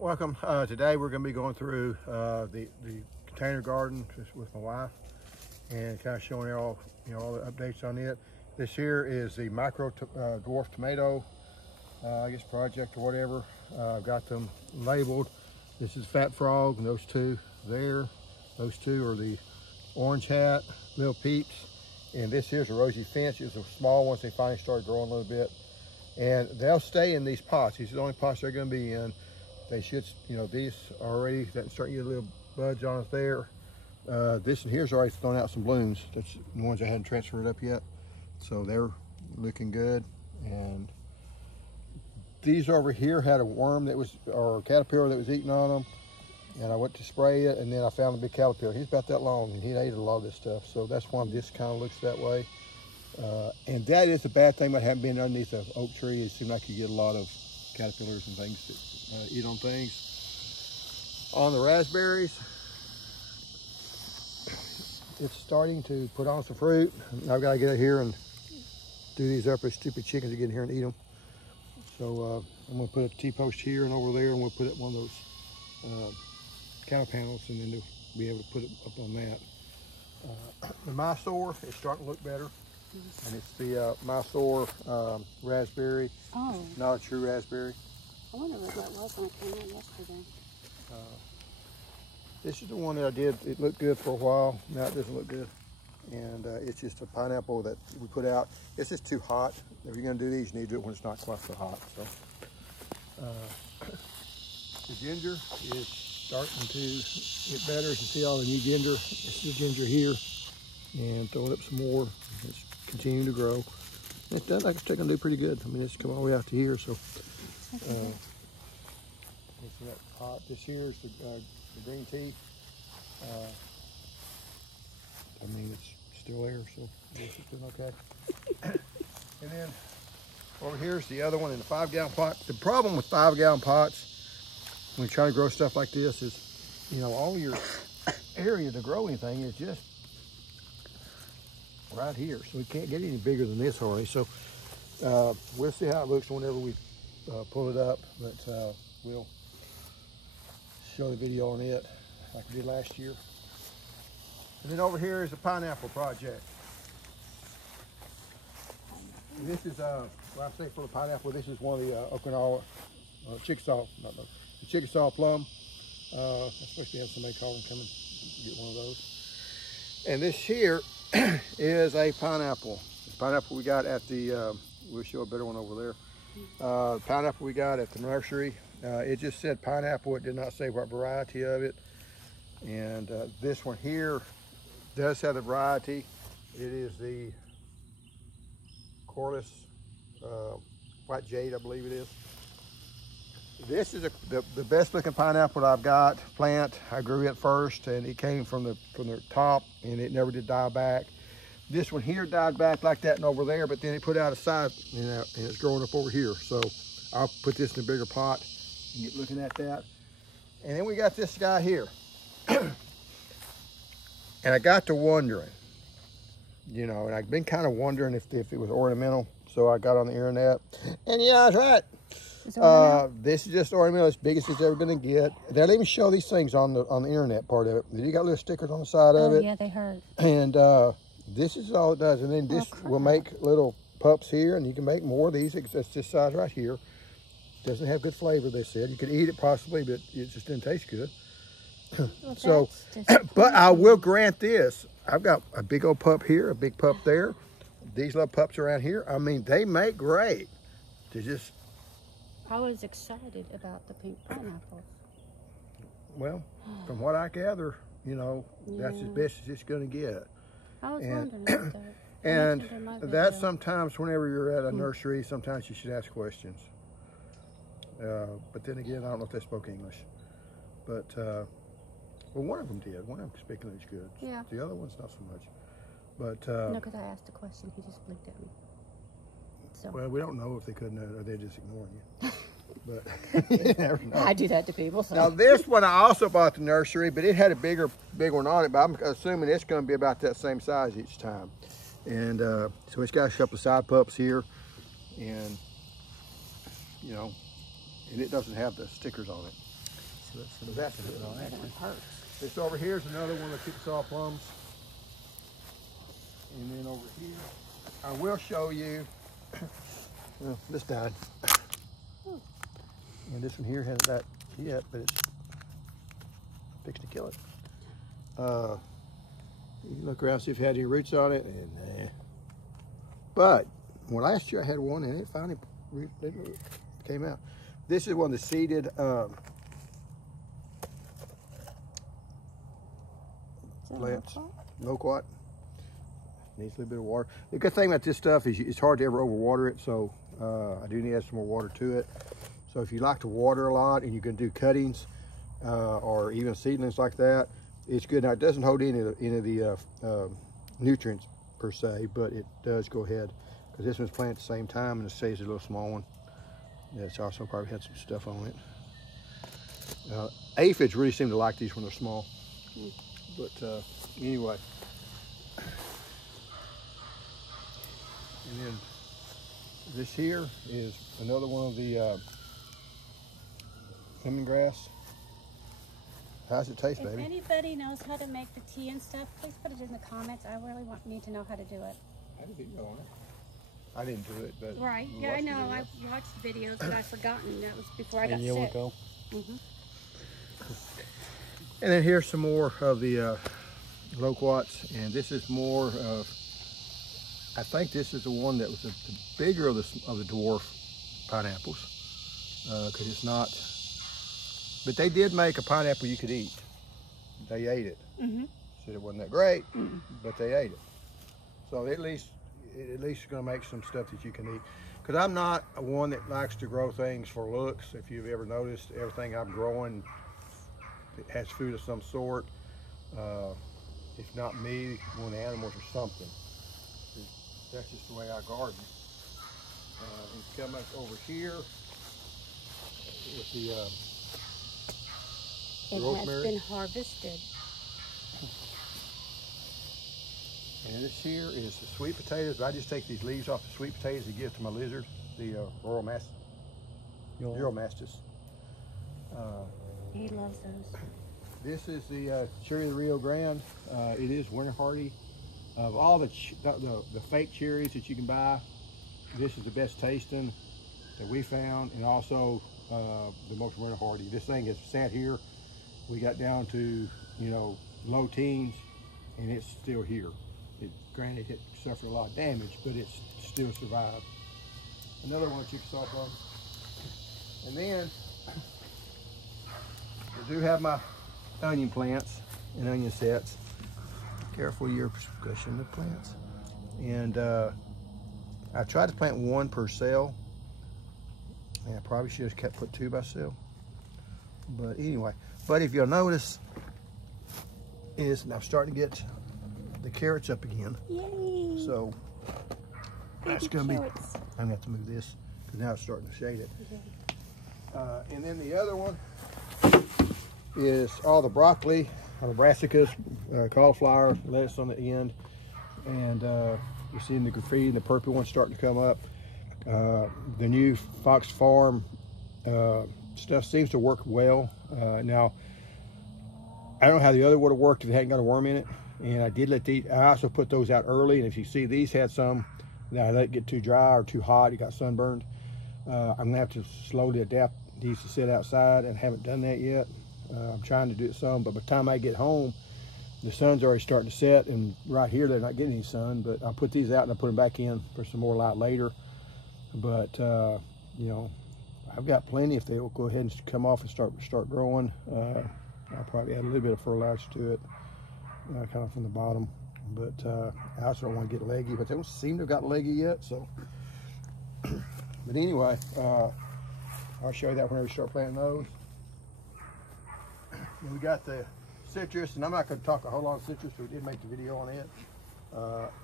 Welcome. Today we're going to be going through the container garden just with my wife and kind of showing you all the updates on it. This here is the micro dwarf tomato, I guess project or whatever. I've got them labeled. This is Fat Frog, and those two there. Those two are the Orange Hat, Little Peeps, and this here's a Rosy Finch. It's a small ones. They finally started growing a little bit, and they'll stay in these pots. These are the only pots they're going to be in. They should, these already starting to get a little buds on it there. This one here's already thrown out some blooms. That's the ones I hadn't transferred up yet. So they're looking good. And these over here had a worm that was, or a caterpillar that was eating on them. And I went to spray it, and then I found a big caterpillar. He's about that long, and he ate a lot of this stuff. So that's why this kind of looks that way. And that is a bad thing about having been underneath an oak tree. It seemed like you get a lot of caterpillars and things that eat on things. On the raspberries, it's starting to put on some fruit. I've got to get out here and do these up as stupid chickens to get in here and eat them. So I'm going to put a T-post here and over there, and we'll put it one of those counter panels, and then they'll be able to put it up on that. The Mysore is starting to look better, and it's the Mysore raspberry. Oh. It's not a true raspberry. I wonder what that was when it came out yesterday. This is the one that I did. It looked good for a while. Now it doesn't look good. And it's just a pineapple that we put out. It's just too hot. If you're going to do these, you need to do it when it's not quite so hot. So the ginger is starting to get better. As you see all the new ginger. It's the ginger here. And throwing up some more. It's continuing to grow. It's done. Like it's going to do pretty good. I mean, it's come all the way out to here. So it's that pot. This here is the green tea. I mean, it's still there, so I guess it's doing okay. And then over here is the other one in the 5-gallon pot. The problem with 5-gallon pots when you're trying to grow stuff like this is, all your area to grow anything is just right here. So we can't get any bigger than this already. So we'll see how it looks whenever we pull it up, but we'll show the video on it like we did last year. And then over here is the pineapple project. And this is, when I say for the pineapple, this is one of the Okinawa Chickasaw, the Chickasaw plum. I'm supposed to have somebody call and come and get one of those. And this here is a pineapple. The pineapple we got at the, we'll show a better one over there. Pineapple we got at the nursery. It just said pineapple. It did not say what variety of it. And this one here does have the variety. It is the Corliss White Jade, I believe it is. This is the best looking pineapple I've got. Plant. I grew it first, and it came from the top, and it never did die back. This one here died back like that and over there, but then it put out a side, and it's growing up over here. So I'll put this in a bigger pot and get looking at that. And then we got this guy here. And I got to wondering, and I've been kind of wondering if it was ornamental. So I got on the internet, and yeah, I was right. This is just ornamental, as big as it's ever going to get. They don't even show these things on the internet part of it. You got little stickers on the side of it. Yeah, they hurt. And this is all it does. And then this will make little pups here, and you can make more of these. That's this size right here. Doesn't have good flavor, they said. You could eat it possibly, but it just didn't taste good. Well, so, but I will grant this. I've got a big old pup here, a big pup there. These little pups around here, I mean, they make great. They just... I was excited about the pink pineapples. Well, from what I gather, that's as best as it's going to get. I was wondering about that. And that sometimes whenever you're at a nursery, sometimes you should ask questions. But then again, I don't know if they spoke English. But, well, one of them did. One of them spoke English good. Yeah. The other one's not so much. But no, because I asked a question, he just blinked at me. So. Well, we don't know if they couldn't, or they're just ignoring you. But you never know. I do that to people. So. Now this one I also bought at the nursery, but it had a big one on it. But I'm assuming it's going to be about that same size each time. And so it's got a couple of side pups here, and and it doesn't have the stickers on it. So that's good. That one hurts. This over here is another one of the Chickasaw plums. And then over here, I will show you, well, this died. And this one here hasn't died yet, but it's fixing to kill it. You can look around, see if it had any roots on it, and but well, last year I had one and it finally came out. This is one of the seeded plants. Loquat. Needs a little bit of water. The good thing about this stuff is it's hard to ever overwater it, so I do need to add some more water to it. So if you like to water a lot and you can do cuttings or even seedlings like that, it's good. Now it doesn't hold any of the nutrients per se, but it does go ahead, because this one's planted at the same time and it stays a little small one. Yeah, it's also probably had some stuff on it. Aphids really seem to like these when they're small. But anyway. And then this here is another one of the lemongrass. How's it taste, baby? If anybody knows how to make the tea and stuff, please put it in the comments. I really need to know how to do it. How did it go on? I didn't do it, but right. Yeah, I know. I've watched videos, but I've forgotten. That was before I got sick. And then here's some more of the loquats, and this is more of, I think this is the one that was the bigger of the dwarf pineapples, because it's not. But they did make a pineapple you could eat. They ate it. Said it wasn't that great, but they ate it. So at least you're going to make some stuff that you can eat. Because I'm not one that likes to grow things for looks. If you've ever noticed, everything I'm growing, it has food of some sort. If not me, one of the animals or something. That's just the way I garden. And come up over here with the rosemary. Has been harvested. And this here is the sweet potatoes. I just take these leaves off the sweet potatoes and give it to my lizard, the Uromastus. He loves those. This is the cherry of the Rio Grande. It is winter hardy. Of all the fake cherries that you can buy, this is the best tasting that we found, and also the most winter hardy. This thing has sat here. We got down to, low teens, and it's still here. Granted, it suffered a lot of damage, but it's still survived. Another one Chickasaw plum. And then I do have my onion plants and onion sets. Careful your discussion of plants. And I tried to plant one per cell, and I probably should have put two by cell. But anyway, but if you'll notice, is I'm starting to get the carrots up again. Yay! So that's going to be, I'm going to have to move this because now it's starting to shade it. Okay. And then the other one is all the broccoli, the brassicas, cauliflower, lettuce on the end. And you're seeing the graffiti and the purple ones starting to come up. The new Fox Farm stuff seems to work well. Now, I don't know how the other would have worked if it hadn't got a worm in it. And I did let these, I also put those out early. And if you see these had some, now I let it get too dry or too hot, it got sunburned. I'm gonna have to slowly adapt these to sit outside, and haven't done that yet. I'm trying to do it some, but by the time I get home, the sun's already starting to set, and right here they're not getting any sun, but I'll put these out and I'll put them back in for some more light later. But I've got plenty. If they'll go ahead and come off and start growing, I'll probably add a little bit of fertilizer to it, kind of from the bottom. But I also don't want to get leggy, but they don't seem to have got leggy yet. So, but anyway, I'll show you that whenever we start planting those. And we got the citrus, and I'm not going to talk a whole lot of citrus, but we did make the video on it.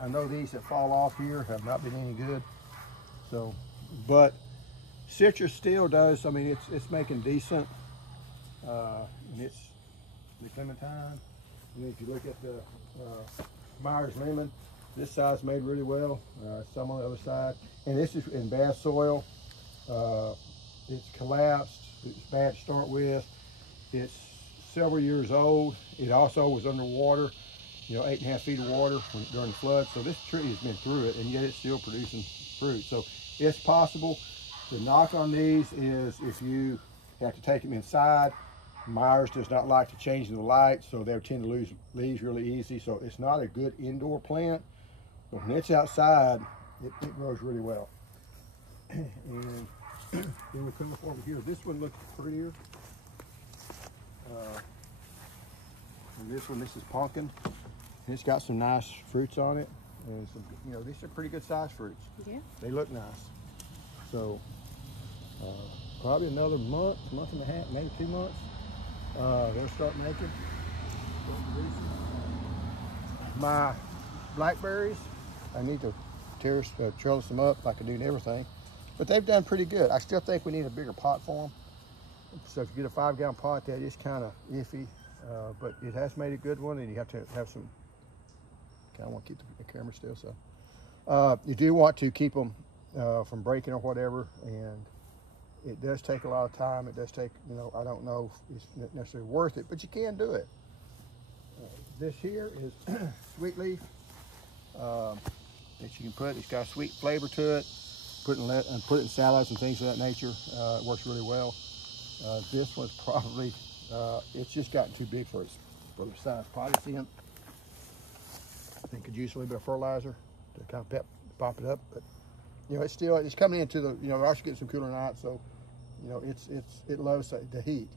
I know these that fall off here have not been any good. So, but citrus still does. I mean, it's making decent. And it's the clementine. And if you look at the Myers lemon, this side's made really well. Some on the other side, and this is in bad soil. It's collapsed. It's bad to start with. It's several years old. It also was underwater, 8.5 feet of water during the flood. So this tree has been through it, and yet it's still producing fruit. So it's possible. The knock on these is if you have to take them inside. Myers does not like to change the light, so they tend to lose leaves really easy. So it's not a good indoor plant, but when it's outside, it grows really well. And then we come up over here. This one looks prettier. And this is pumpkin. And it's got some nice fruits on it. And some, these are pretty good sized fruits. Yeah. They look nice. So probably another month and a half, maybe 2 months. They'll start making. My blackberries, I need to trellis them up like I do in everything. But they've done pretty good. I still think we need a bigger pot for them. So if you get a 5-gallon pot, that is kind of iffy. But it has made a good one, and you have to have some, kind of want to keep the camera still. So you do want to keep them from breaking or whatever, and it does take a lot of time. It does take, I don't know if it's necessarily worth it, but you can do it. This here is sweet leaf that you can put. It's got a sweet flavor to it. Put it in salads and things of that nature. It works really well. This one's probably, it's just gotten too big for the size pot it's in. I think could use a little bit of fertilizer to kind of pop it up, but it's coming into the, we're also getting some cooler nights, so it loves the heat.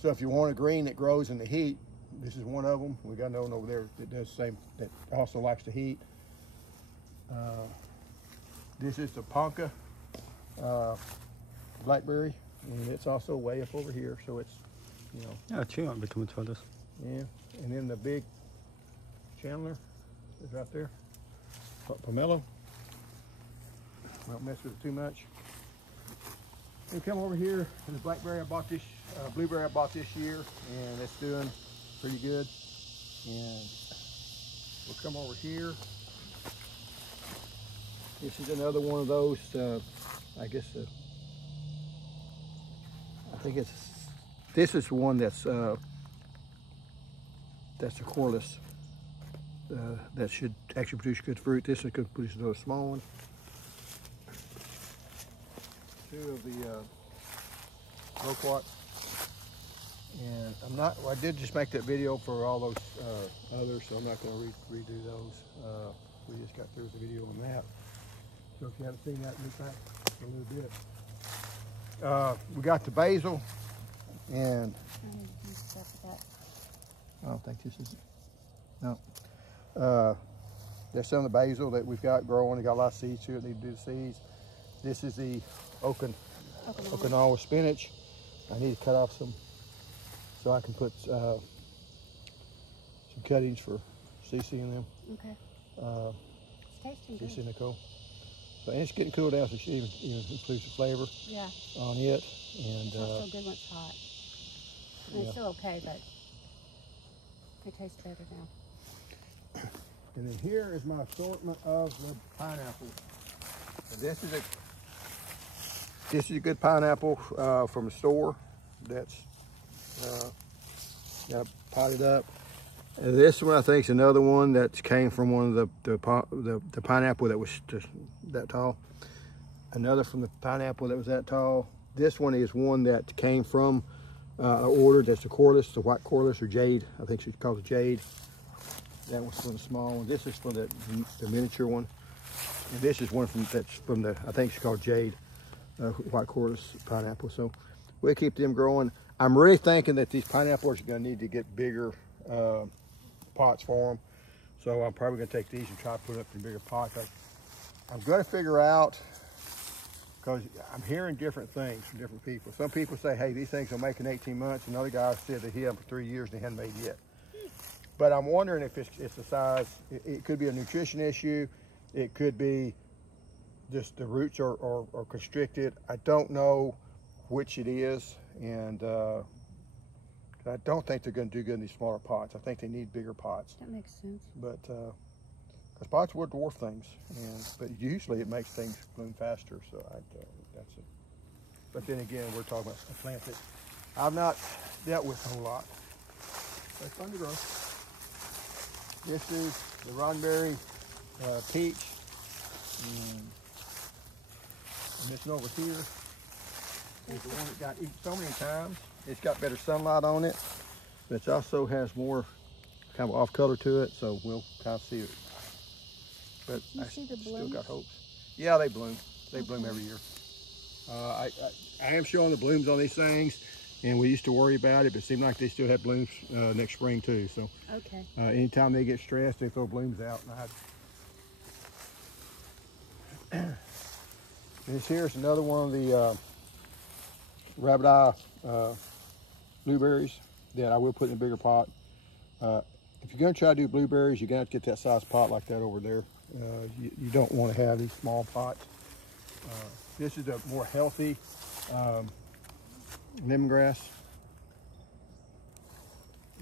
So if you want a green that grows in the heat, this is one of them. We got another one over there that does the same, that also likes the heat. This is the Ponca blackberry, and it's also way up over here, so it's, Ja, tjena, betont wel dus. Yeah, and then the big Chandler is right there. Pomelo. Won't mess with it too much. And come over here, the blackberry I bought this, blueberry I bought this year, and it's doing pretty good. And we'll come over here. This is another one of those, I guess, I think this is one that's a corylus that should actually produce good fruit. This is going to produce another small one. Two of the loquats. And I did just make that video for all those others, so I'm not going to redo those. We just got through with the video on that. So if you haven't seen that, look back a little bit. We got the basil, and I don't think this is it. No. There's some of the basil that we've got growing. We got a lot of seeds to it. Need to do the seeds. This is the Okinawa spinach. I need to cut off some so I can put some cuttings for CC in them. Okay. It's tasting CC good. Nicole. So, and it's getting cooled down, so she even includes the flavor on it. And it's not so good when it's hot. I mean, it's still okay, but it tastes better now. And then here is my assortment of the pineapple. And this is a good pineapple from the store that's got potted up. And this one I think is another one that came from one of the pineapple that was just that tall. Another from the pineapple that was that tall. This one is one that came from an order that's a corylus, the white corylus or jade. I think she calls it jade. That one's from the small one. This is from the miniature one. And this is one that's from the, I think it's called jade, white corylus pineapple. So we'll keep them growing. I'm really thinking that these pineapples are going to need to get bigger pots for them. So I'm probably going to take these and try to put up in bigger pots. I'm going to figure out, because I'm hearing different things from different people. Some people say, hey, these things will make in 18 months. Another guy said that he had them for 3 years and they hadn't made yet. But I'm wondering if it's the size. It could be a nutrition issue. It could be just the roots are constricted. I don't know which it is. And I don't think they're going to do good in these smaller pots. I think they need bigger pots. That makes sense. But because pots will dwarf things, but usually it makes things bloom faster. So that's it. But then again, we're talking about a plant that I've not dealt with a whole lot. They're fun to grow. This is the Roddenberry peach. And this one over here is the one that got eaten so many times. It's got better sunlight on it, but it also has more kind of off color to it, so we'll kind of see it. But You I see the still bloom? got hopes. Yeah, they bloom. They bloom every year. I am showing the blooms on these things, and we used to worry about it, but it seemed like they still have blooms next spring too. So Okay. anytime they get stressed, they throw blooms out. This here is another one of the rabbit eye blueberries that I will put in a bigger pot. If you're going to try to do blueberries, you're going to have to get that size pot like that over there. You don't want to have these small pots. This is a more healthy lemongrass.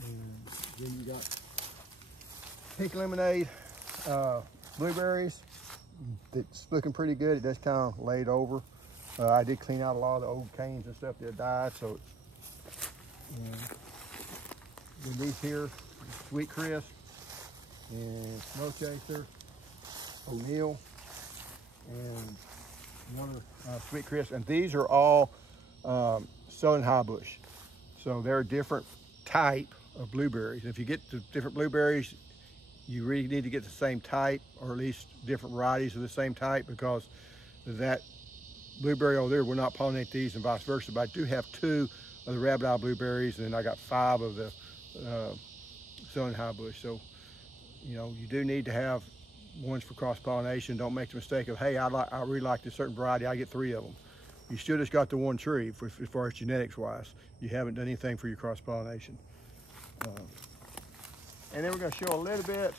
And then you got pink lemonade blueberries. It's looking pretty good. It does kind of laid over. I did clean out a lot of the old canes and stuff that died. So then these here, Sweet Crisp and Snow Chaser, O'Neill, and another Sweet Crisp. And these are all Southern High Bush. So they're a different type of blueberries. If you get the different blueberries, you really need to get the same type, or at least different varieties of the same type, because that blueberry over there will not pollinate these and vice versa. But I do have 2 of the rabbit eye blueberries, and then I got 5 of the Southern High Bush. So, you know, you do need to have ones for cross-pollination. Don't make the mistake of, hey, I really like this certain variety, I get 3 of them. You still just got the one tree as far as genetics-wise. You haven't done anything for your cross-pollination. And then we're going to show a little bit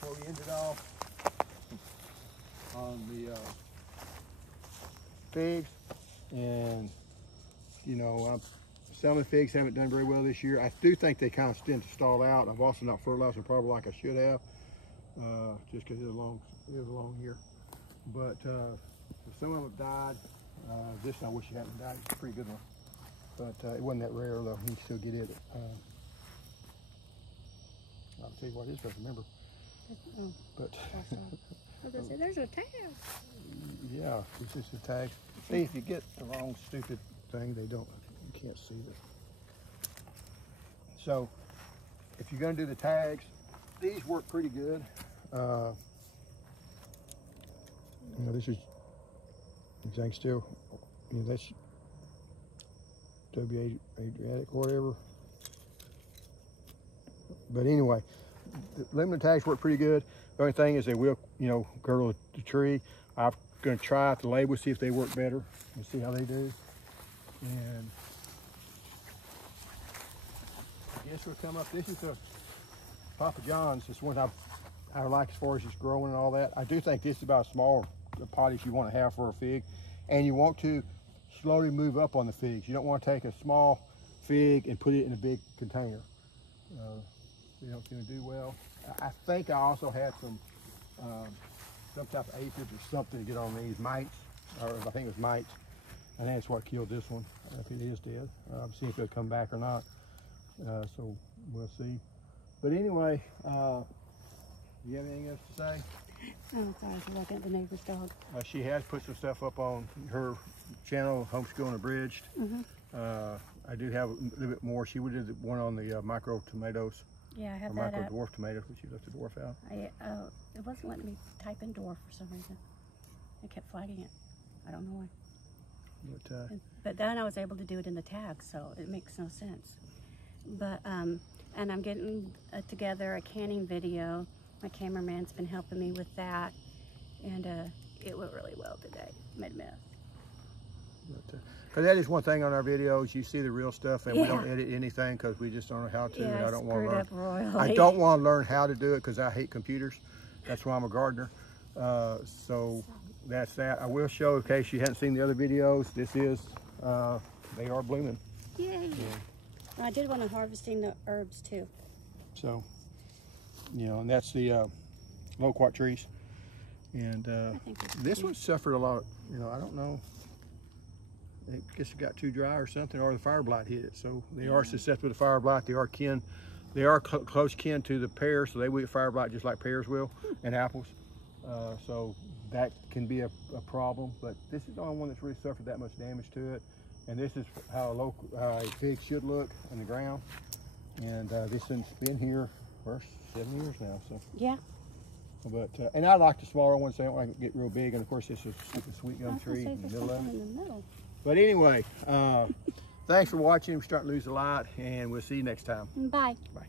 before we end it off on the figs. And, you know, some of the figs haven't done very well this year. I do think they kind of tend to stall out. I've also not fertilized them probably like I should have, just because it was a long year. But some of them have died. This one I wish it hadn't died. It's a pretty good one. But it wasn't that rare though. You can still get it. I'll tell you what, this doesn't remember. But There's a tag. yeah, this is the tags. See, if you get the wrong stupid thing, you can't see it. So, if you're going to do the tags, these work pretty good. You know, this is exact still. You know, that's W Adriatic or whatever. But anyway, the limited tags work pretty good. The only thing is they will, you know, girdle the tree. I'm going to try out the label, see if they work better, and see how they do. And I guess we'll come up. This is the Papa John's. This one I like as far as it's growing and all that. I do think this is about as small a pot as you want to have for a fig, and you want to slowly move up on the figs. You don't want to take a small fig and put it in a big container. You know, it's going to do well. I think I also had some type of aphid or something to get on these mites, or I think it was mites. I think that's what killed this one. If it is dead, I'm seeing if it'll come back or not. So we'll see. But anyway, you have anything else to say? Oh, sorry, I was looking at the neighbor's dog. She has put some stuff up on her channel, Homeschooling Abridged. I do have a little bit more. She did one on the micro tomatoes. Yeah, I have or that micro up. dwarf tomatoes, but she left the dwarf out. It wasn't letting me type in dwarf for some reason. It kept flagging it. I don't know why. But then I was able to do it in the tag, so it makes no sense. But and I'm getting together a canning video. My cameraman's been helping me with that, and it went really well today. Made a mess. Because that is one thing on our videos, you see the real stuff, and we don't edit anything because we just don't know how to. Yeah, and I don't want to screwed learn. up royally. I don't want to learn how to do it because I hate computers. That's why I'm a gardener. So that's that. I will show, in case you hadn't seen the other videos, this is, they are blooming. Yay. Yeah. I did want to harvesting the herbs too. So, you know, and that's the loquat trees. And this one suffered a lot, you know, I don't know. it guess it got too dry or something, or the fire blight hit it. So they are susceptible to fire blight. They are close kin to the pear, so they will get fire blight just like pears will, and apples. So that can be a problem, but this is the only one that's really suffered that much damage to it. And this is how a fig should look in the ground. And this one's been here for 7 years now. So Yeah. but and I like the smaller ones. They don't like to get real big. And of course, this is a sweet gum tree in the middle of it. In the middle. But anyway, thanks for watching. We're starting to lose the light, and we'll see you next time. Bye. Bye.